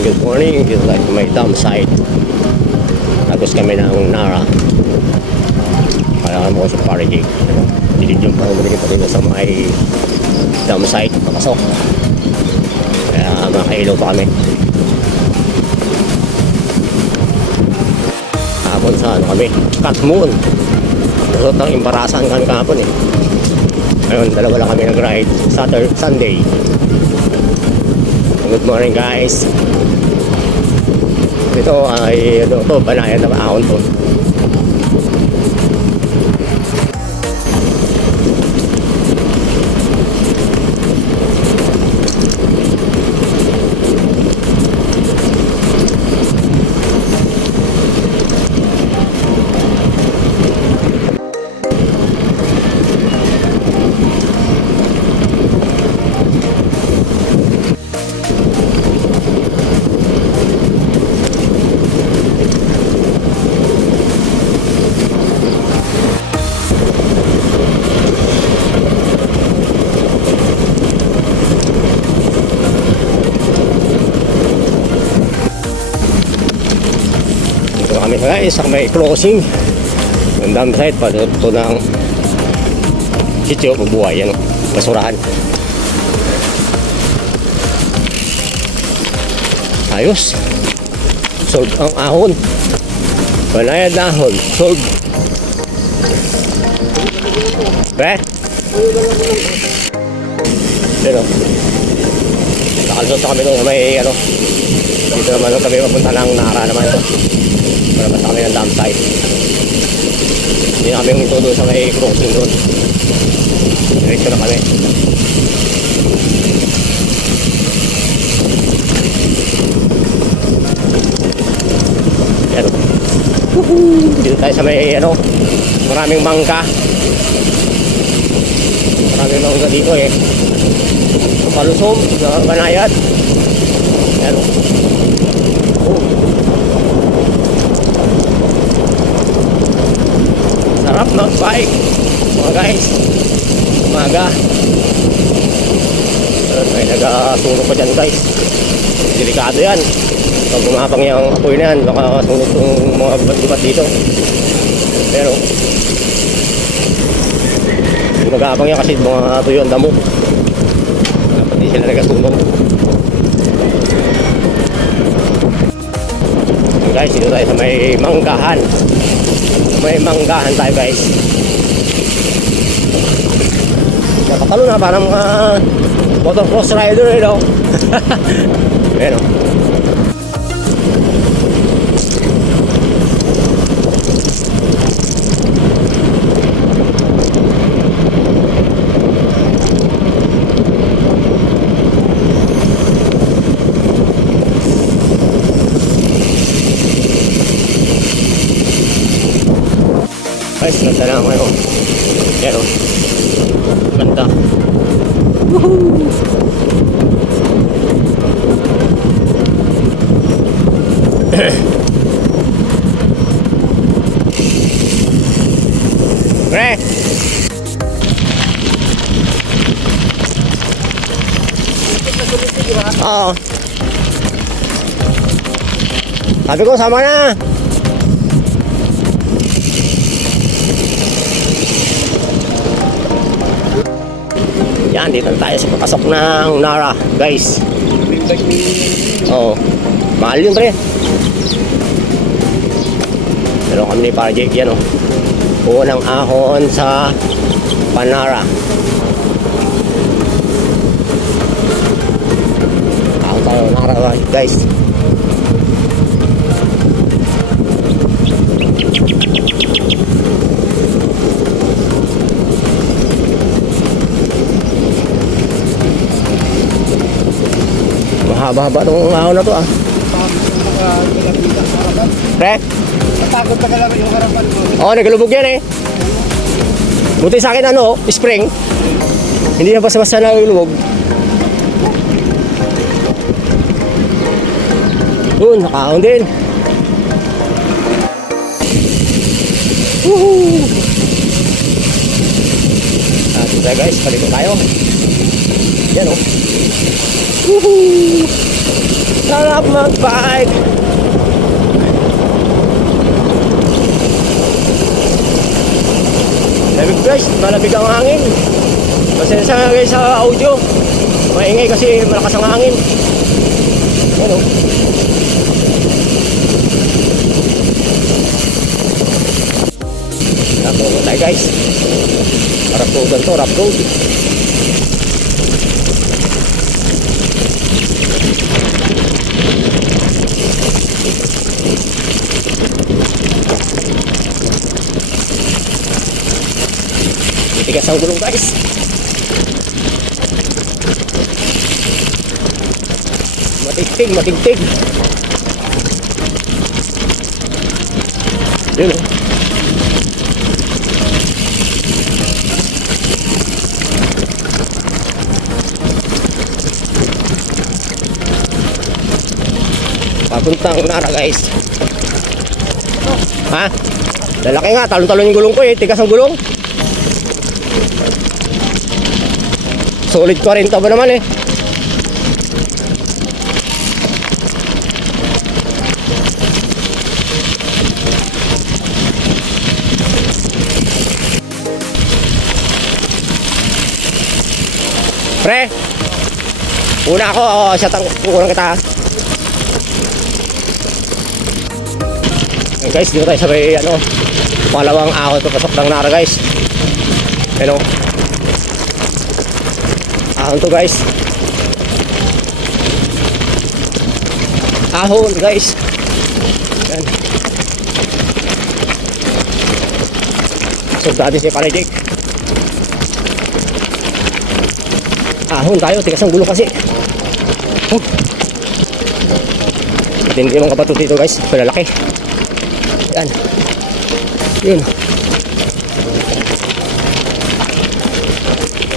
Good morning, dito tayo sa may dam site. Tapos kami ng Nara. Kailangan mo sa Parigig. Dilidyong pa umaligin pa dito sa may dam site. Papasok. Kaya makailaw pa kami. Kahapon sa ano kami? Cut Moon. Lusot ng imbarasan kami kahapon eh. Ngayon, dalawa lang kami nag-ride. Saturday, Sunday. Good morning guys. Ito ay ano to, banayan na ahon to. Kami guys sa may crossing ng dam site pa ito ng sityo bubuhay yan basurahan. Ayos, solve ang ahon, banayad na ahon, solve. Pero nakalusot kami doon may ano, dito naman kami mapunta ng Nara naman. Palabas kami ng dam site. Hindi na kami huminto doon sa may crossing doon. Diretso na kami. Yan. Dito tayo sa may ano, maraming mangga. Maraming mangga dito eh. Palusong, banayad. Yan. Sarap mag-bike mga guys, umaga. May nagasunog pa dyan guys, delikado yan. Pag gumapang yung apoy na yan, baka sunog yung mga gubat dito. Pero gumagapang yan kasi mga tuyo ang damo, dapat di sila nagasunog. Guys, dito tayo sa may manggahan. May manggahan tayo guys. Napakalo na parang mga motocross rider eh no. Pero guys, ganda na ako yun. Yan o. Ganda. Woohoo! Pre! Oo. Sabi ko, sama na. Yan, dito tayo sa papasok ng Nara, guys. Oo. Mahal yun, pre. Meron kami ni Parjek yan, oh. Unang ahon sa Panara. Ahon tayo, Nara, guys. Mahaba-haba itong ahon na to ah. Pre? Natakot ka lang yung harapan mo. Oo, nagalubog yan eh. Buti sa akin ano, spring. Hindi na basta-basta nagalubog. Yun, nakaahon din. Woohoo! Dito guys, paliko tayo. Yan o. Woohoo! Sarap mag-bike. Lamig guys, malamig ang hangin. Pasensya nga guys sa audio. Maingay kasi malakas ang hangin. Ano? Tapos tayo guys. Rough road to, rough road. Titigas ang gulong guys. Matigtig, matigtig. Yun oh. Papuntang Nara guys. Ha? Lalaki nga, talon-talon yung gulong ko eh. Tigas ang gulong. Solid 40 ba naman eh. Pre, una ako, kukurang kita. Ayan guys, dito tayo sa may pangalawang ahon papasok ng Nara guys. Hello. Ahon to guys. Ahon guys. Ayan. So dati si Parejik. Ahon tayo, tigas ang gulo kasi. Matindi yung mga bato dito guys, malalaki. Yan. Yun.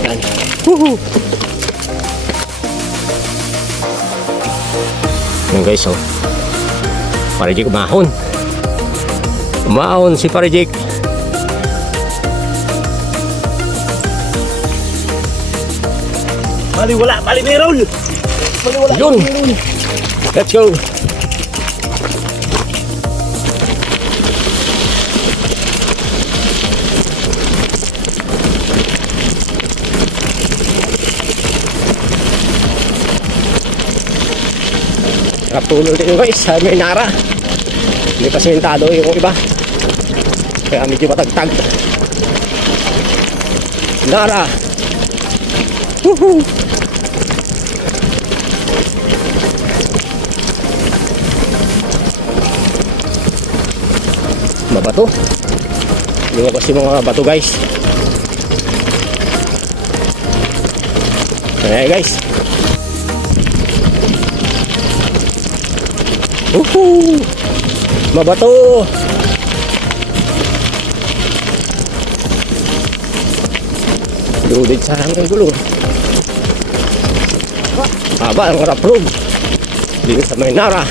Yan. Woohoo! Yan guys, oh. Parejik umahon. Umahon si Parejik. Baliwala, bali meron. Baliwala. Yun. Let's go. Rapulo din guys sa may Nara. Hindi pa simentado yung iba. Kaya medyo matagtag. Nara. Woohoo! Mabato. Lumabas yung mga bato guys. Ayan guys. Woohoo! Mabato! Loaded sa hanggang gulo. Haba ang rough road dito sa may Nara.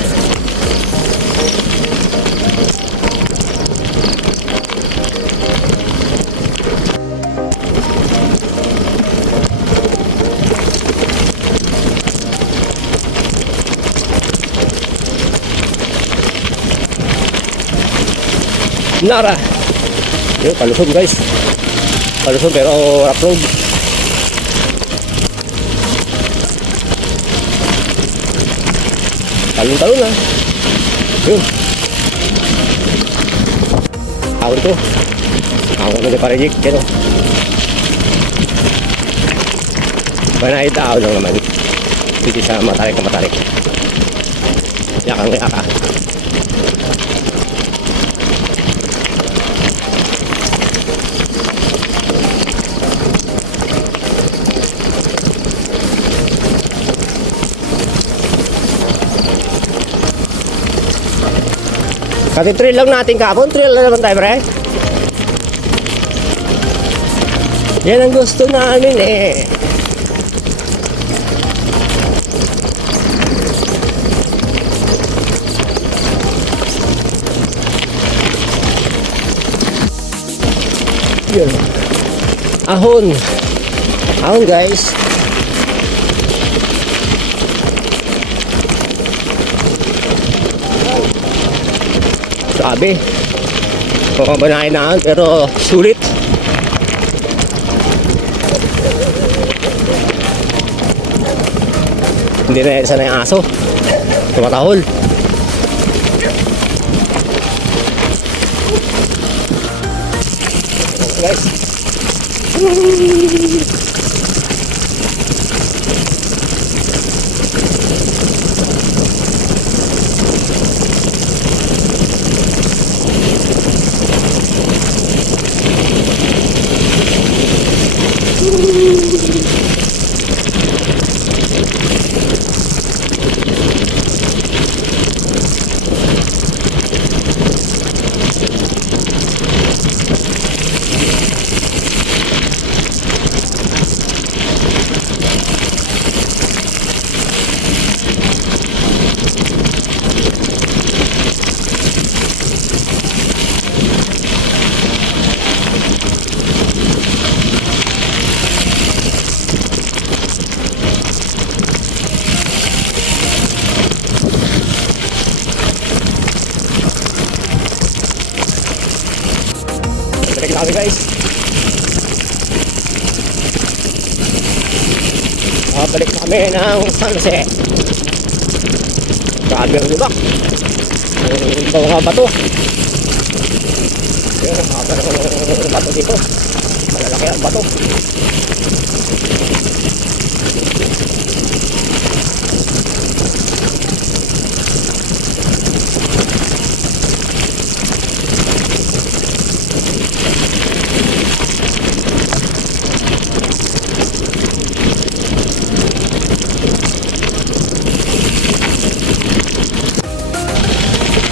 Nara. Yun, palusog guys. Palusog pero rough road. Talon-talon na. Yun. Ahon to. Ahon na di Parejik. Yan o. Panay ahon lang naman. Hindi sa matarik na matarik. Yakang yaka. Kasi trail lang natin kapon, trail na naman tayo pre. Yan ang gusto namin eh. Yun. Ahon. Ahon guys. Grabe. Pumabanahin na pero sulit. Hindi na sana yung aso. Tumatahol. Guys. Balik kami guys. Balik kami ng sunset. Grabe ang lubak. Ito nga bato. Yung bato dito. Malalaki ang bato.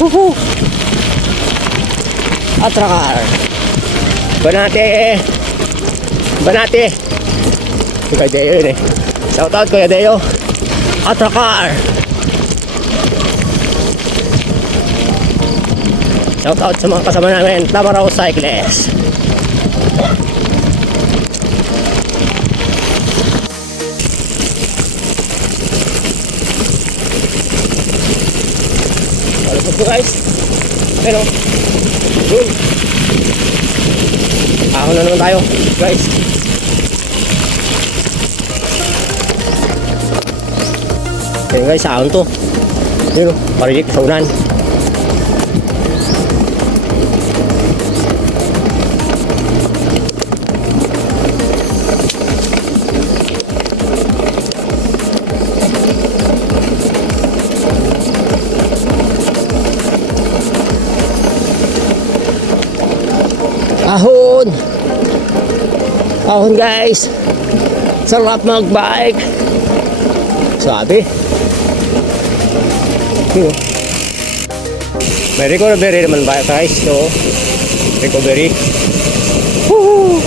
Woohoo! Atrakar. Banate. Banate. Kuya Deo yun eh. Shout out Kuya Deo. Atrakar. Shout out sa mga kasama namin. Tamaraw Cyclist. Malapot ko guys. Pero yun. Ako na naman tayo guys. Ayun guys, ahon to. Yun o, parilik sa unan. Ahon! Ahon guys! Sarap mag-bike! Sabi! May recovery naman ba guys? So, recovery. Woohoo!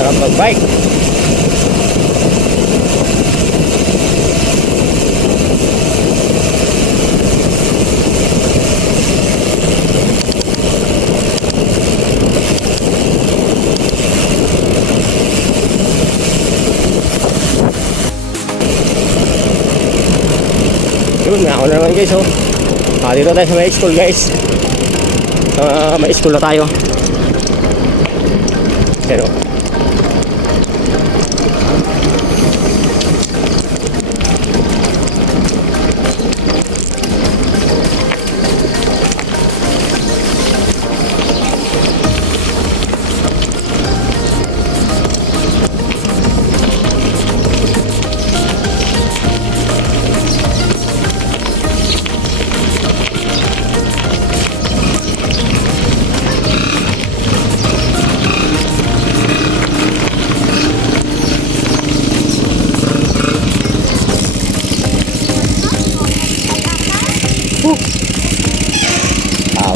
Sarap mag-bike! Yun, ako na naman guys oh. Dito tayo sa may school guys. May school na tayo. Pero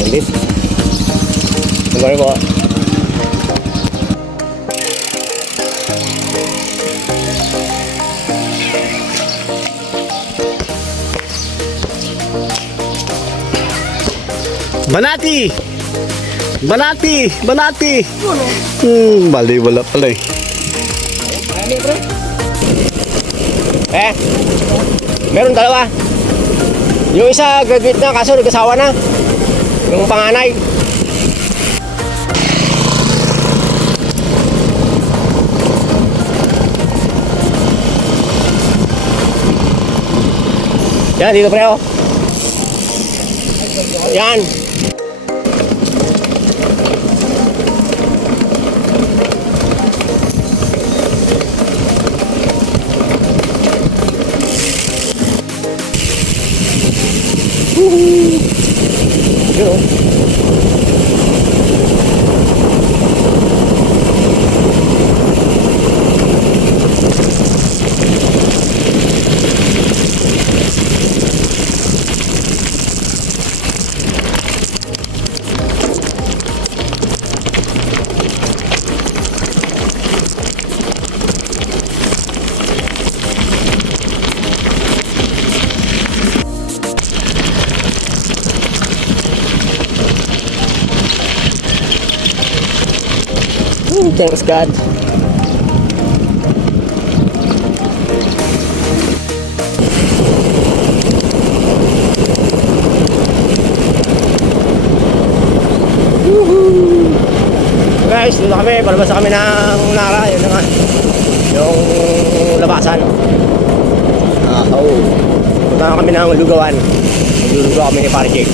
ulit. Sandali po. Banati! Banati! Banati! Bali wala pala eh. Meron dalawa. Yung isa graduate na kaso nag-asawa na. Yung panganay. Yan, dito pre, oh. Yan. Yun, oh. Thanks God. Guys, dito kami, palabas na kami ng Nara, yun na nga. Yung labasan. Punta na kami ng Lugawan. Maglulugaw kami ni Pare Jake.